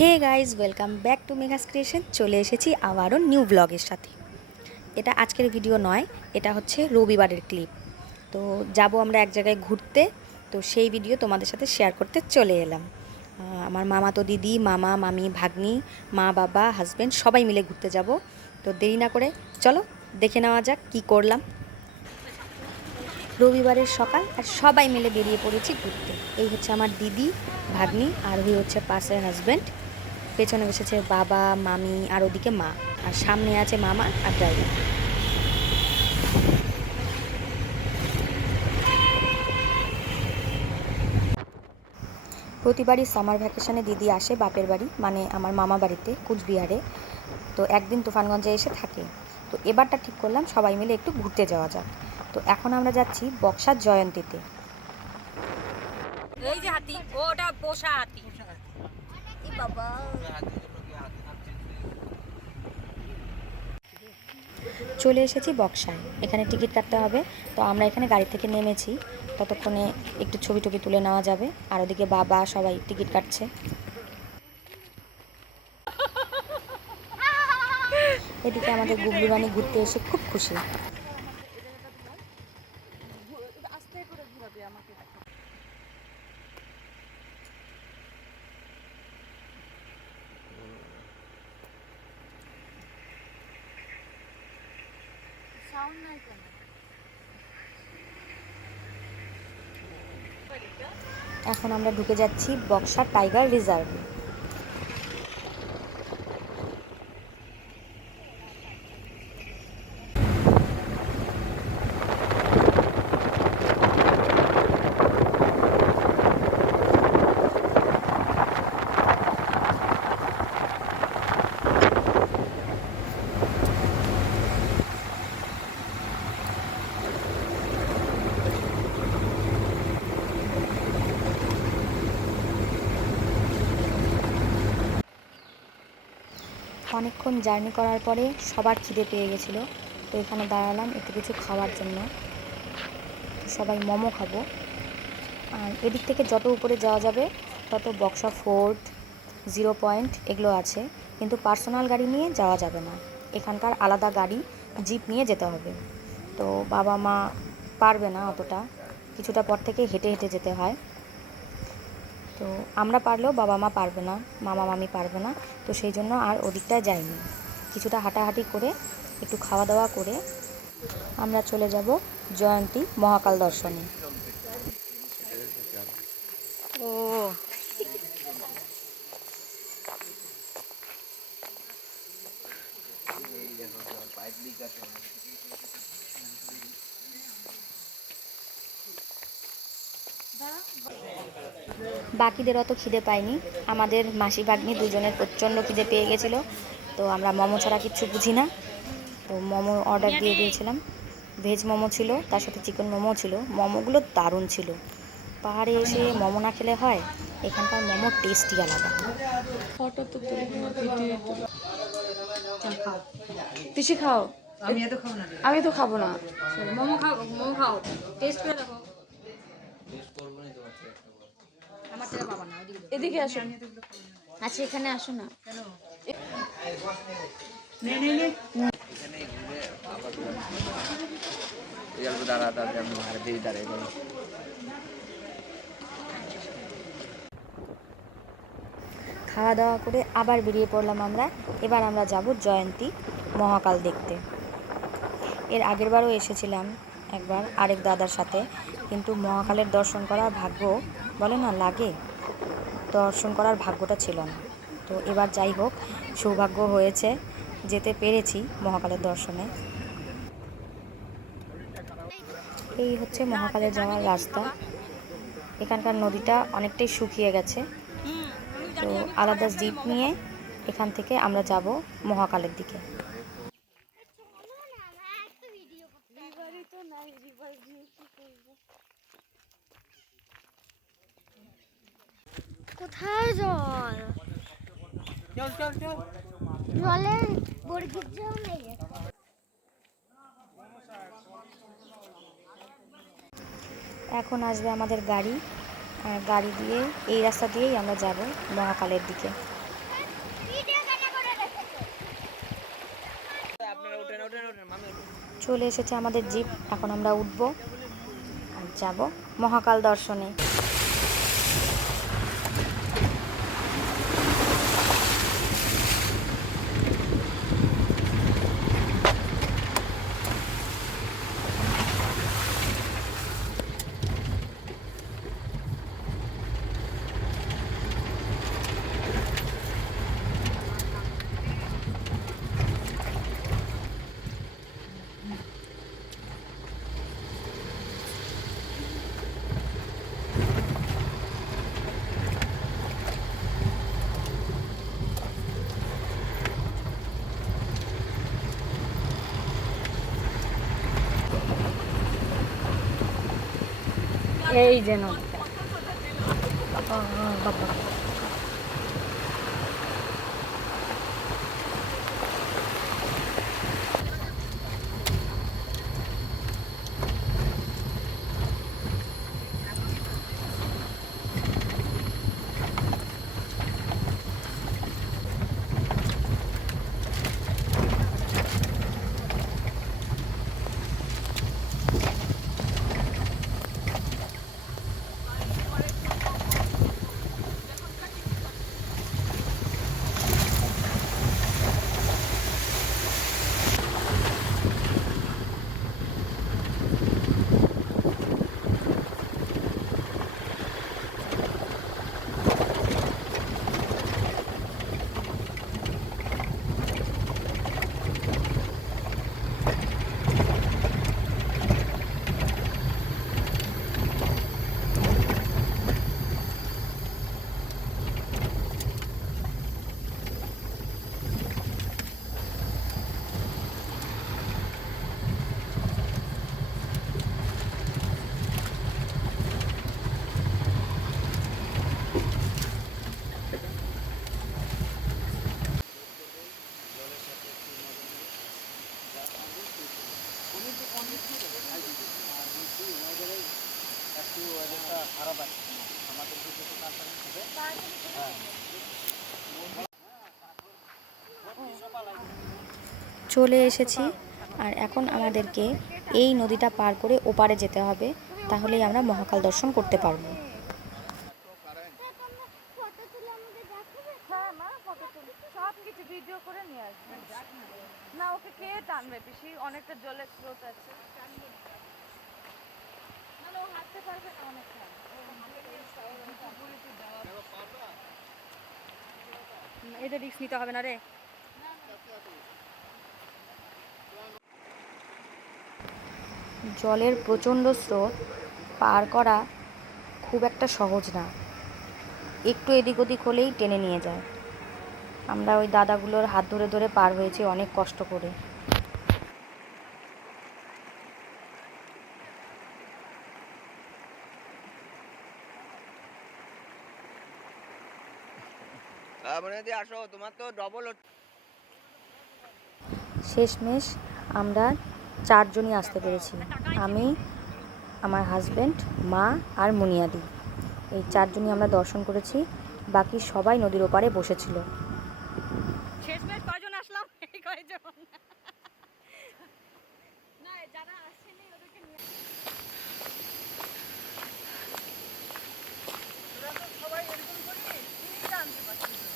Hey guys, welcome back to Megha's creation. চলে এসেছি আবারও নিউ ব্লগের সাথে। এটা আজকের ভিডিও নয়, এটা হচ্ছে রবিবারের ক্লিপ। তো যাব আমরা এক জায়গায় ঘুরতে, তো সেই ভিডিও তোমাদের সাথে শেয়ার করতে চলে এলাম। আমার মামাতো দিদি, মামা, মামি, ভাগ্নি, মা, বাবা, হাজব্যান্ড সবাই মিলে ঘুরতে যাব। তো দেরি না করে চলো দেখে নেওয়া যাক কী করলাম। রবিবারের সকাল আর সবাই মিলে বেরিয়ে পড়েছি ঘুরতে। এই হচ্ছে আমার দিদি, ভাগ্নি, আর ওই হচ্ছে পাশের হাজব্যান্ড। পেছনে বসেছে বাবা, মামি, আর ওদিকে মা, আর সামনে আছে মামা আর ড্রাইভার। প্রতিবারই সামার ভ্যাকেশনে দিদি আসে বাপের বাড়ি, মানে আমার মামা বাড়িতে কুচবিহারে। তো একদিন তুফানগঞ্জে এসে থাকে। তো এবারটা ঠিক করলাম সবাই মিলে একটু ঘুরতে যাওয়া যাক। তো এখন আমরা যাচ্ছি বক্সার জয়ন্তীতে। এই যে হাতি, ওটা পোষা হাতি। বাবা, চলে এসেছি বক্সায়, এখানে টিকিট কাটতে হবে। তো আমরা এখানে গাড়ি থেকে নেমেছি, ততক্ষণে একটু ছবি টবি তুলে নেওয়া যাবে। আর ওদিকে বাবা সবাই টিকিট কাটছে। এদিকে আমাদের গুবলু রানী ঘুরতে এসে খুব খুশি। এখন আমরা ঢুকে যাচ্ছি বক্সা টাইগার রিজার্ভে। অনেকক্ষণ জার্নি করার পরে সবার খিদে পেয়ে গেছিলো। তো এখানে দাঁড়ালাম একটু কিছু খাওয়ার জন্য। সবাই মোমো খাবো। আর এদিক থেকে যত উপরে যাওয়া যাবে তত বক্সা ফোর্ট, 0 পয়েন্ট এগুলো আছে, কিন্তু পার্সোনাল গাড়ি নিয়ে যাওয়া যাবে না। এখানকার আলাদা গাড়ি, জিপ নিয়ে যেতে হবে। তো বাবা মা পারবে না অতটা, কিছুটা পর থেকে হেঁটে হেঁটে যেতে হয়। তো আমরা পারলেও বাবা মা পারবে না, মামা মামি পারবে না। তো সেই জন্য আর ওদিকটায় যাইনি। কিছুটা হাঁটাহাঁটি করে একটু খাওয়া দাওয়া করে আমরা চলে যাব জয়ন্তী মহাকাল দর্শনে। ও বাকিদের অত খিদে পায়নি, আমাদের মাসি ভাগ্নি দুজনের প্রচণ্ড খিদে পেয়ে গেছিলো। তো আমরা মোমো ছাড়া কিচ্ছু বুঝি না, তো মোমো অর্ডার দিয়ে দিয়েছিলাম। ভেজ মোমো ছিল, তার সাথে চিকেন মোমো ছিল। মোমোগুলো দারুণ ছিল। পাহাড়ে এসে মোমো না খেলে হয়, এখানকার মোমোর টেস্টই আলাদা। ফটো তো তুলি না, ভিডিও তুলি। পিসি খাও। আমি তো খাবো না। মোমো খাও, মোমো খাও, টেস্ট করে দেখো। আমার থেকে পাবা না, এদিকে আসো। আচ্ছা এখানে আসো না। খাওয়া দাওয়া করে আবার বেরিয়ে পড়লাম আমরা। এবার আমরা যাব জয়ন্তী মহাকাল দেখতে। এর আগের বারও এসেছিলাম একবার আরেক দাদার সাথে, কিন্তু মহাকালের দর্শন করার ভাগ্য বলে না লাগে, দর্শন করার ভাগ্যটা ছিল না। তো এবার যাই হোক, সৌভাগ্য হয়েছে, যেতে পেরেছি মহাকালের দর্শনে। এই হচ্ছে মহাকালে যাওয়ার রাস্তা। এখানকার নদীটা অনেকটাই শুকিয়ে গেছে। তো আলাদা জিপ নিয়ে এখান থেকে আমরা যাব মহাকালের দিকে। কোথায় জল? জলের বর্গির জল নেই। এখন আসবে আমাদের গাড়ি, গাড়ি দিয়ে এই রাস্তা দিয়েই আমরা যাব মহাকালের দিকে। চলে এসেছে আমাদের জিপ, এখন আমরা উঠবো আর যাব মহাকাল দর্শনে। এই যে নদীটা। বাবা, চলে এসেছি। আর এখন আমাদেরকে এই নদীটা পার করে ওপারে যেতে হবে, তাহলেই আমরা মহাকাল দর্শন করতে পারবো। ফটো তুলে আমাকে দেখাবে? হ্যাঁ মা, ফটো তুলি, সব কিছু ভিডিও করে নিয়ে আসবে। না, ওকে কে টানবে পিসি? অনেকটা জলের স্রোত আছে। না না, ও হাঁটতে পারবে না অনেকটা। এতে রিস্ক নিতে হবে না রে। জলের প্রচণ্ড স্রোত পার করা খুব একটা সহজ না, একটু এদিক ওদিক হলেই টেনে নিয়ে যায়। আমরা ওই দাদাগুলোর হাত ধরে ধরে পার হয়েছি অনেক কষ্ট করে। আসো, তোমার তো ডবল। শেষমেশ আমরা 4 জনই আসতে পেরেছি, আমি, আমার হাজব্যান্ড, মা আর মুনিয়াদি। এই 4 জনই আমরা দর্শন করেছি, বাকি সবাই নদীর ওপারে বসেছিল। শেষমেশ কয়জন আসলাম? এই কয়জন। না, যারা আসেনি ওদেরকে নিয়ে সবাই এরকম করি, কি জানতে পারছি না।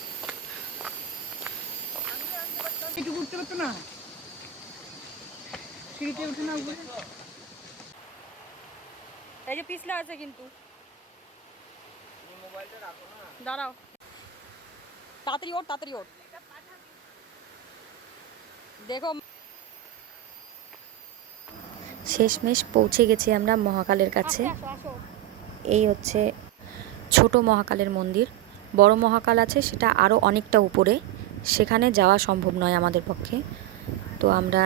একটু উঠতে পারতো না, সিঁড়িতে উঠে না উপরে। এই যে পিছলা আছে কিন্তু। দাঁড়াও, তাড়াতাড়ি ওঠ, তাড়াতাড়ি ওঠ। দেখো, শেষমেশ পৌঁছে গেছি আমরা মহাকালের কাছে। আসো আসো। এই হচ্ছে ছোট মহাকালের মন্দির। বড় মহাকাল আছে, সেটা আরও অনেকটা উপরে, সেখানে যাওয়া সম্ভব নয় আমাদের পক্ষে। তো আমরা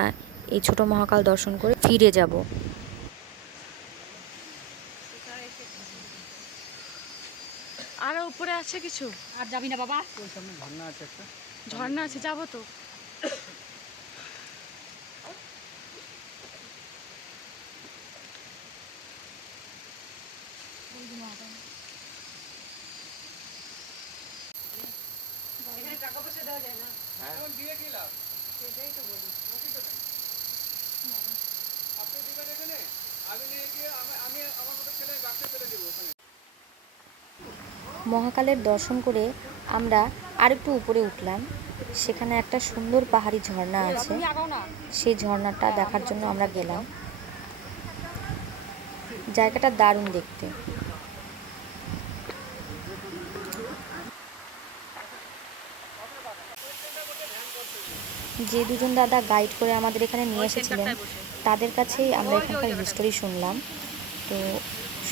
এই ছোট মহাকাল দর্শন করে ফিরে যাব। আরো উপরে আছে কিছু? আর যাবি না বাবা? ওই সামনে ঝর্ণা আছে একটা। ঝর্ণা আছে, যাবো তো। এখানে টাকা পয়সা দেওয়া যায় না। এখন দিয়ে কি লাভ? সেটাই তো বলি, প্রফিট তো নাই। মহাকালের দর্শন করে আমরা আরেকটু উপরে উঠলাম। সেখানে একটা সুন্দর পাহাড়ি ঝর্ণা আছে, সেই ঝর্ণাটা দেখার জন্য আমরা গেলাম। জায়গাটা দারুণ দেখতে। যে দুজন দাদা গাইড করে আমাদের এখানে নিয়ে এসেছিলেন, তাদের কাছেই আমরা এখানকার হিস্টোরি শুনলাম। তো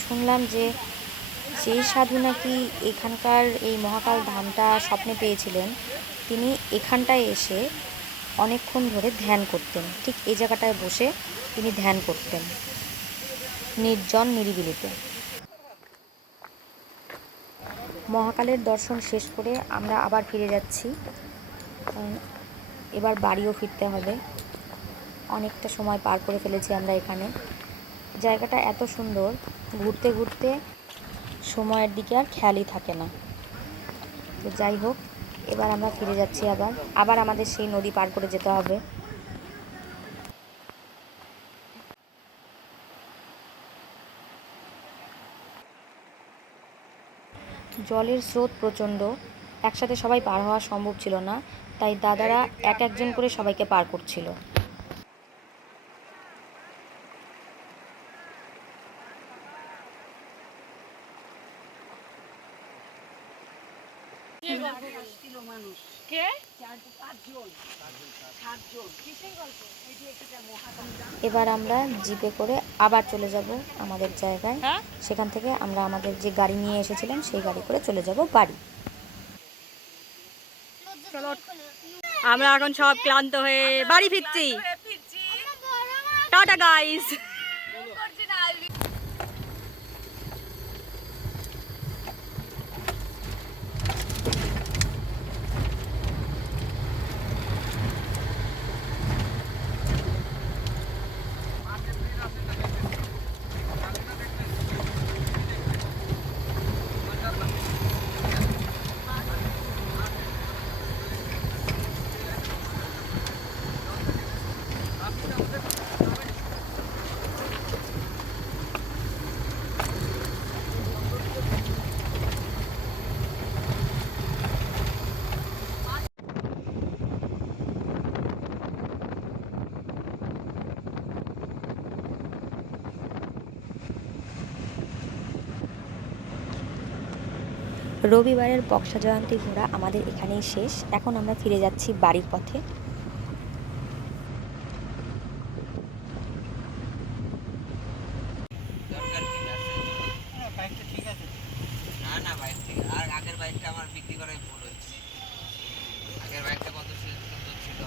শুনলাম যে যেই সাধু নাকি এখানকার এই মহাকাল ধামটা স্বপ্নে পেয়েছিলেন, তিনি এখানটায় এসে অনেকক্ষণ ধরে ধ্যান করতেন। ঠিক এই জায়গাটায় বসে তিনি ধ্যান করতেন নির্জন নিরিবিলিতে। মহাকালের দর্শন শেষ করে আমরা আবার ফিরে যাচ্ছি। এবার বাড়িও ফিরতে হবে। অনেকটা সময় পার করে ফেলেছি আমরা এখানে। জায়গাটা এত সুন্দর, ঘুরতে ঘুরতে সময়ের দিকে আর খেয়ালই থাকে না। তো যাই হোক, এবার আমরা ফিরে যাচ্ছি। আবার আমাদের সেই নদী পার করে যেতে হবে। জলের স্রোত প্রচণ্ড, একসাথে সবাই পার হওয়া সম্ভব ছিল না, তাই দাদারা এক একজন করে সবাইকে পার করছিল। এবার আমরা জিপে করে আবার চলে যাব আমাদের জায়গায়। সেখান থেকে আমরা আমাদের যে গাড়ি নিয়ে এসেছিলাম সেই গাড়ি করে চলে যাব বাড়ি। আমরা এখন সব ক্লান্ত হয়ে বাড়ি ফিরছি। Tata guys. রবিবারের বক্সা জয়ন্তী ঘোরা আমাদের এখানেই শেষ। এখন আমরা ফিরে যাচ্ছি বাড়ির পথে। না না, বাইক থেকে আর আগের বাইকটা আমার বিক্রি করাই ভুল হয়েছে। আগের বাইকটা কত সুন্দর ছিল,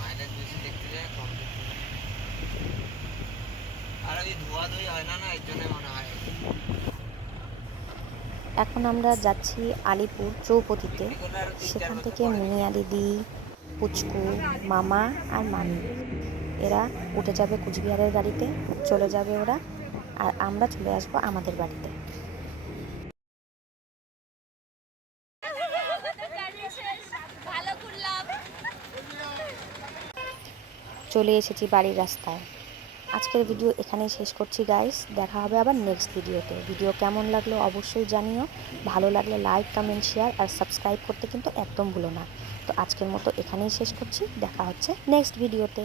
মাইলেজ বেশি দেখতে যায়, কম দেখতে যায়। আর ওই ধোয়া ধুই হয় না, এর জন্য মনে হয়। এখন আমরা যাচ্ছি আলিপুর চৌপতিতে। সেখান থেকে মুনিয়া দিদি, পুচকু, মামা আর মামি এরা উঠে যাবে কুচবিহারের গাড়িতে, চলে যাবে ওরা, আর আমরা চলে আসবো আমাদের বাড়িতে। চলে এসেছি বাড়ির রাস্তায়। আজকের ভিডিও এখানেই শেষ করছি গাইস। দেখা হবে আবার নেক্সট ভিডিওতে। ভিডিও কেমন লাগলো অবশ্যই জানিও। ভালো লাগলে লাইক, কমেন্ট, শেয়ার আর সাবস্ক্রাইব করতে কিন্তু একদম ভুলো না। তো আজকের মতো এখানেই শেষ করছি। দেখা হচ্ছে নেক্সট ভিডিওতে।